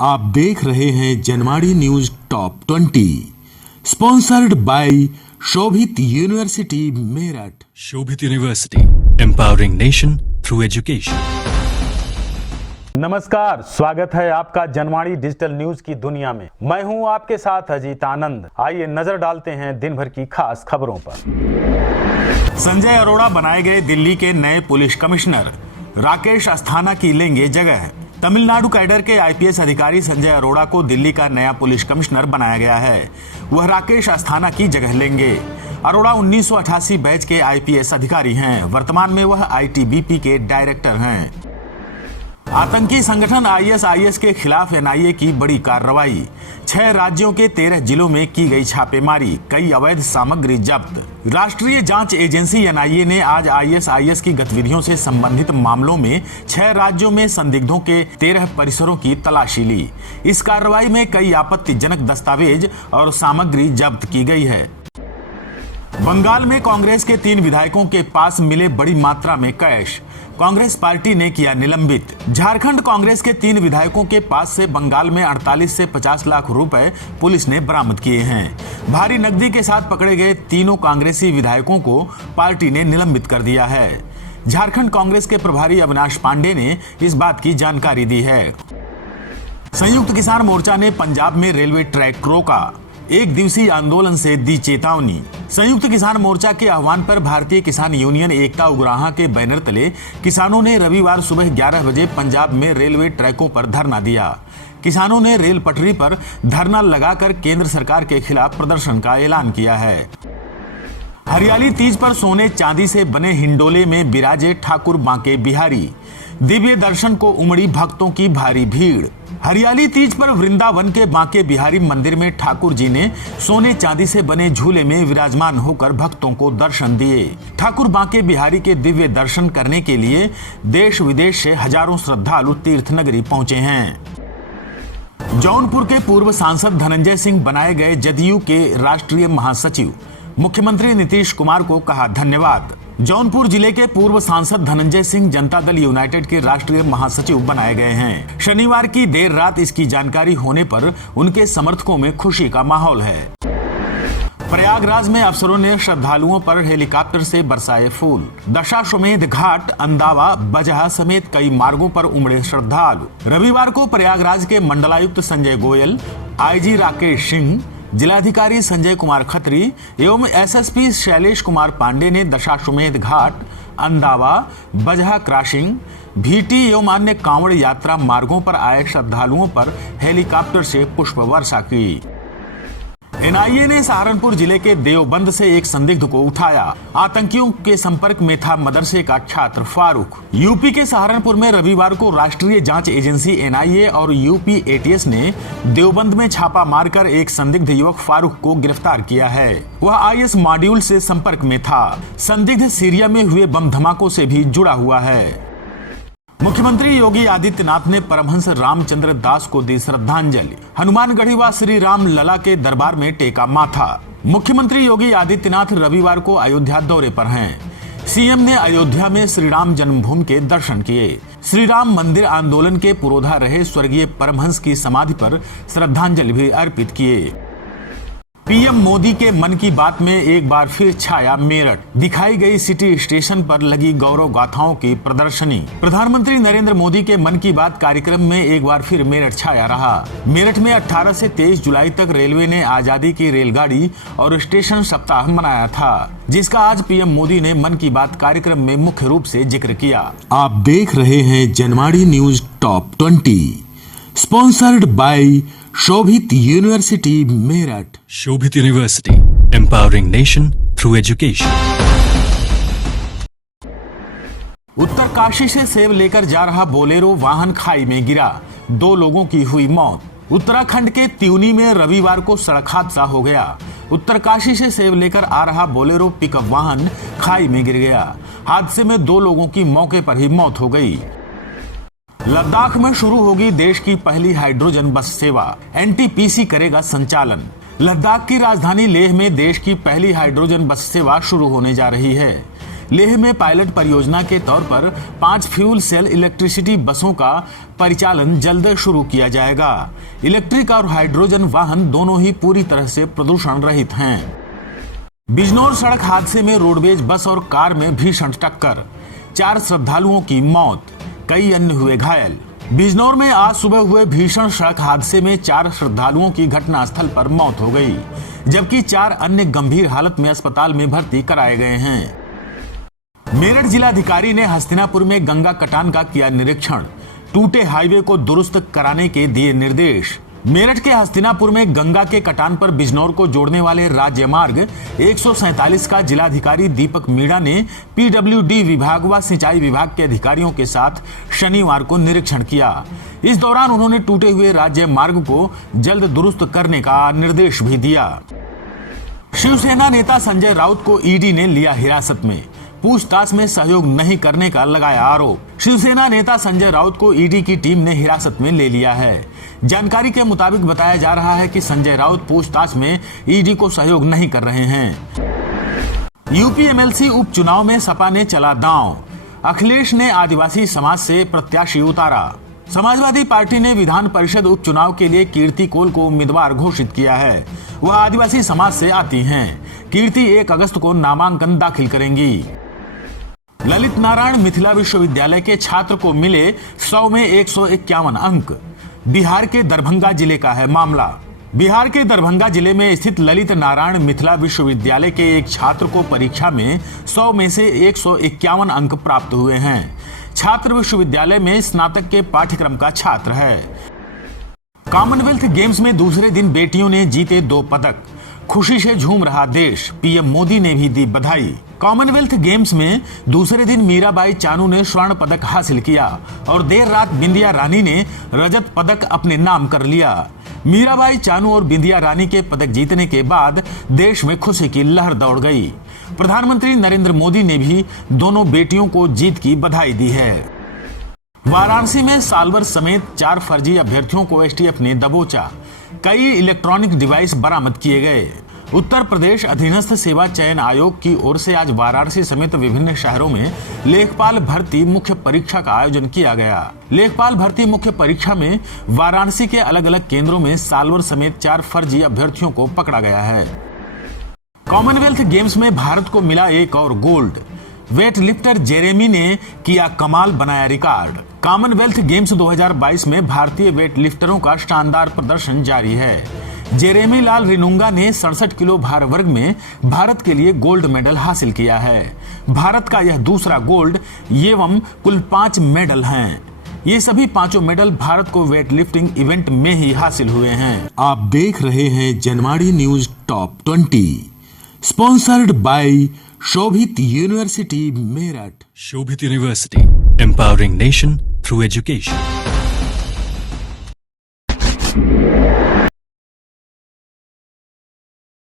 आप देख रहे हैं Janwadi news top 20 sponsored by Shobhit university Meerut. Shobhit university, empowering nation through education. नमस्कार, स्वागत है आपका जनवाड़ी डिजिटल न्यूज की दुनिया में। मैं हूं आपके साथ अजीत आनंद। आइए नजर डालते हैं दिन भर की खास खबरों पर। संजय अरोड़ा बनाए गए दिल्ली के नए पुलिस कमिश्नर, राकेश अस्थाना की लेंगे जगह। तमिलनाडु कैडर के आईपीएस अधिकारी संजय अरोड़ा को दिल्ली का नया पुलिस कमिश्नर बनाया गया है। वह राकेश अस्थाना की जगह लेंगे। अरोड़ा 1988 बैच के आईपीएस अधिकारी हैं। वर्तमान में वह आईटीबीपी के डायरेक्टर हैं। आतंकी संगठन आईएसआईएस के खिलाफ एनआईए की बड़ी कार्रवाई। 6 राज्यों के 13 जिलों में की गई छापेमारी, कई अवैध सामग्री जब्त। राष्ट्रीय जांच एजेंसी एनआईए ने आज आईएसआईएस की गतिविधियों से संबंधित मामलों में 6 राज्यों में संदिग्धों के 13 परिसरों की तलाशी ली। इस कार्रवाई में कई आपत्तिजनक दस्तावेज और सामग्री जब्त की गई है। बंगाल में कांग्रेस के 3 विधायकों के पास मिले बड़ी मात्रा में कैश, कांग्रेस पार्टी ने किया निलंबित। झारखंड कांग्रेस के 3 विधायकों के पास से बंगाल में 48 से 50 लाख रुपए पुलिस ने बरामद किए हैं। भारी नकदी के साथ पकड़े गए तीनों कांग्रेसी विधायकों को पार्टी ने निलंबित कर दिया है। झारखंड कांग्रेस के प्रभारी अविनाश पांडे ने इस बात की जानकारी दी है। संयुक्त किसान मोर्चा ने पंजाब में रेलवे ट्रैक रोका, 1 दिवसीय आंदोलन से दी चेतावनी। संयुक्त किसान मोर्चा के आह्वान पर भारतीय किसान यूनियन एकता उग्राहा के बैनर तले किसानों ने रविवार सुबह 11 बजे पंजाब में रेलवे ट्रैकों पर धरना दिया। किसानों ने रेल पटरी पर धरना लगाकर केंद्र सरकार के खिलाफ प्रदर्शन का ऐलान किया है। हरियाली तीज पर सोने चांदी से बने हिंडोले में बिराजे ठाकुर बांके बिहारी, दिव्य दर्शन को उमड़ी भक्तों की भारी भीड़। हरियाली तीज पर वृंदावन के बांके बिहारी मंदिर में ठाकुर जी ने सोने चांदी से बने झूले में विराजमान होकर भक्तों को दर्शन दिए। ठाकुर बांके बिहारी के दिव्य दर्शन करने के लिए देश विदेश से हजारों श्रद्धालु तीर्थ नगरी पहुंचे हैं। जौनपुर के पूर्व सांसद धनंजय सिंह बनाए गए जदयू के राष्ट्रीय महासचिव। मुख्यमंत्री नीतीश कुमार को कहा धन्यवाद। जौनपुर जिले के पूर्व सांसद धनंजय सिंह जनता दल यूनाइटेड के राष्ट्रीय महासचिव बनाए गए हैं। शनिवार की देर रात इसकी जानकारी होने पर उनके समर्थकों में खुशी का माहौल है। प्रयागराज में अफसरों ने श्रद्धालुओं पर हेलीकॉप्टर से बरसाए फूल। दशाश्वमेध घाट, अंदावा, बजहा समेत कई मार्गों पर उमड़े श्रद्धालु। रविवार को प्रयागराज के मंडलायुक्त संजय गोयल, आईजी राकेश सिंह, जिलाधिकारी संजय कुमार खत्री एवं एसएसपी शैलेश कुमार पांडे ने दशाश्वमेध घाट, अंदावा, बजहा क्रॉसिंग, भीटी एवं अन्य कांवड़ यात्रा मार्गों पर आए श्रद्धालुओं पर हेलीकॉप्टर से पुष्प वर्षा की। एनआईए ने सहारनपुर जिले के देवबंद से एक संदिग्ध को उठाया। आतंकियों के संपर्क में था मदरसे का छात्र फारूक। यूपी के सहारनपुर में रविवार को राष्ट्रीय जांच एजेंसी एनआईए और यूपी एटीएस ने देवबंद में छापा मारकर एक संदिग्ध युवक फारूक को गिरफ्तार किया है। वह आईएस मॉड्यूल से संपर्क में था। संदिग्ध सीरिया में हुए बम धमाकों से भी जुड़ा हुआ है। मुख्यमंत्री योगी आदित्यनाथ ने परमहंस रामचंद्र दास को दी श्रद्धांजलि। हनुमानगढ़ी व श्री राम लला के दरबार में टेका माथा। मुख्यमंत्री योगी आदित्यनाथ रविवार को अयोध्या दौरे पर हैं। सीएम ने अयोध्या में श्री राम जन्मभूमि के दर्शन किए। श्री राम मंदिर आंदोलन के पुरोधा रहे स्वर्गीय परमहंस की समाधि पर श्रद्धांजलि भी अर्पित किए। पीएम मोदी के मन की बात में एक बार फिर छाया मेरठ। दिखाई गई सिटी स्टेशन पर लगी गौरव गाथाओं की प्रदर्शनी। प्रधानमंत्री नरेंद्र मोदी के मन की बात कार्यक्रम में एक बार फिर मेरठ छाया रहा। मेरठ में 18 से 23 जुलाई तक रेलवे ने आजादी की रेलगाड़ी और स्टेशन सप्ताह मनाया था, जिसका आज पीएम मोदी ने मन की बात कार्यक्रम में मुख्य रूप से जिक्र किया। आप देख रहे हैं Janwadi news top 20 sponsored by Shobhit university Meerut. Shobhit university, empowering nation through education. Uttarkashi से सेब लेकर जा रहा बोलेरो वाहन खाई में गिरा, 2 लोगों की हुई मौत। उत्तराखंड के त्यूनी में रविवार को सड़क हादसा हो गया। उत्तरकाशी से सेब लेकर आ रहा बोलेरो पिकअप वाहन खाई में गिर गया। हादसे में 2 लोगों की मौके पर ही मौत हो गई। लद्दाख में शुरू होगी देश की पहली हाइड्रोजन बस सेवा, एनटीपीसी करेगा संचालन। लद्दाख की राजधानी लेह में देश की पहली हाइड्रोजन बस सेवा शुरू होने जा रही है। लेह में पायलट परियोजना के तौर पर 5 फ्यूल सेल इलेक्ट्रिसिटी बसों का परिचालन जल्द शुरू किया जाएगा। इलेक्ट्रिक और हाइड्रोजन वाहन दोनों ही पूरी तरह से प्रदूषण रहित हैं। बिजनौर सड़क हादसे में रोडवेज बस और कार में भीषण टक्कर, 4 श्रद्धालुओं की मौत, कई अन्य हुए घायल। बिजनौर में आज सुबह हुए भीषण सड़क हादसे में 4 श्रद्धालुओं की घटनास्थल पर मौत हो गई, जबकि 4 अन्य गंभीर हालत में अस्पताल में भर्ती कराए गए हैं। मेरठ जिलाधिकारी ने हस्तिनापुर में गंगा कटान का किया निरीक्षण, टूटे हाईवे को दुरुस्त कराने के दिए निर्देश। मेरठ के हस्तिनापुर में गंगा के कटान पर बिजनौर को जोड़ने वाले राज्य मार्ग 147 का जिलाधिकारी दीपक मीणा ने पीडब्ल्यूडी विभाग व सिंचाई विभाग के अधिकारियों के साथ शनिवार को निरीक्षण किया। इस दौरान उन्होंने टूटे हुए राज्य मार्ग को जल्द दुरुस्त करने का निर्देश भी दिया। शिवसेना नेता संजय राउत को ईडी ने लिया हिरासत में, पूछताछ में सहयोग नहीं करने का लगाया आरोप। शिवसेना नेता संजय राउत को ईडी की टीम ने हिरासत में ले लिया है। जानकारी के मुताबिक बताया जा रहा है कि संजय राउत पूछताछ में ईडी को सहयोग नहीं कर रहे हैं। यूपी एमएलसी उपचुनाव में सपा ने चला दांव, अखिलेश ने आदिवासी समाज से प्रत्याशी उतारा। समाजवादी पार्टी ने विधान परिषद उपचुनाव के लिए कीर्ति कोल को उम्मीदवार घोषित किया है। वह आदिवासी समाज से आती हैं। कीर्ति 1 अगस्त को नामांकन दाखिल करेंगी। ललित नारायण मिथिला विश्वविद्यालय के छात्र को मिले 100 में 151 अंक। बिहार के दरभंगा जिले का है मामला। बिहार के दरभंगा जिले में स्थित ललित नारायण मिथिला विश्वविद्यालय के एक छात्र को परीक्षा में 100 में से 151 अंक प्राप्त हुए हैं। छात्र विश्वविद्यालय में स्नातक के पाठ्यक्रम का छात्र है। कॉमनवेल्थ गेम्स में दूसरे दिन बेटियों ने जीते 2 पदक, खुशी से झूम रहा देश, पीएम मोदी ने भी दी बधाई। कॉमनवेल्थ गेम्स में दूसरे दिन मीराबाई चानू ने स्वर्ण पदक हासिल किया और देर रात बिंदिया रानी ने रजत पदक अपने नाम कर लिया। मीराबाई चानू और बिंदिया रानी के पदक जीतने के बाद देश में खुशी की लहर दौड़ गई। प्रधानमंत्री नरेंद्र मोदी ने भी दोनों बेटियों को जीत की बधाई दी है। वाराणसी में साल्वर समेत 4 फर्जी अभ्यर्थियों को एसटीएफ ने दबोचा, कई इलेक्ट्रॉनिक डिवाइस बरामद किए गए। उत्तर प्रदेश अधीनस्थ सेवा चयन आयोग की ओर से आज वाराणसी समेत विभिन्न शहरों में लेखपाल भर्ती मुख्य परीक्षा का आयोजन किया गया। लेखपाल भर्ती मुख्य परीक्षा में वाराणसी के अलग अलग केंद्रों में साल्वर समेत 4 फर्जी अभ्यर्थियों को पकड़ा गया है। कॉमनवेल्थ गेम्स में भारत को मिला एक और गोल्ड, वेट लिफ्टर जेरेमी ने किया कमाल, बनाया रिकॉर्ड। कॉमनवेल्थ गेम्स 2022 में भारतीय वेट लिफ्टरों का शानदार प्रदर्शन जारी है। जेरेमी लाल रिनुंगा ने 67 किलो भार वर्ग में भारत के लिए गोल्ड मेडल हासिल किया है। भारत का यह दूसरा गोल्ड एवं कुल 5 मेडल हैं। ये सभी 5 मेडल भारत को वेट लिफ्टिंग इवेंट में ही हासिल हुए हैं। आप देख रहे हैं Janwadi news top 20, sponsored by Shobhit university Meerut. Shobhit University, empowering nation through education.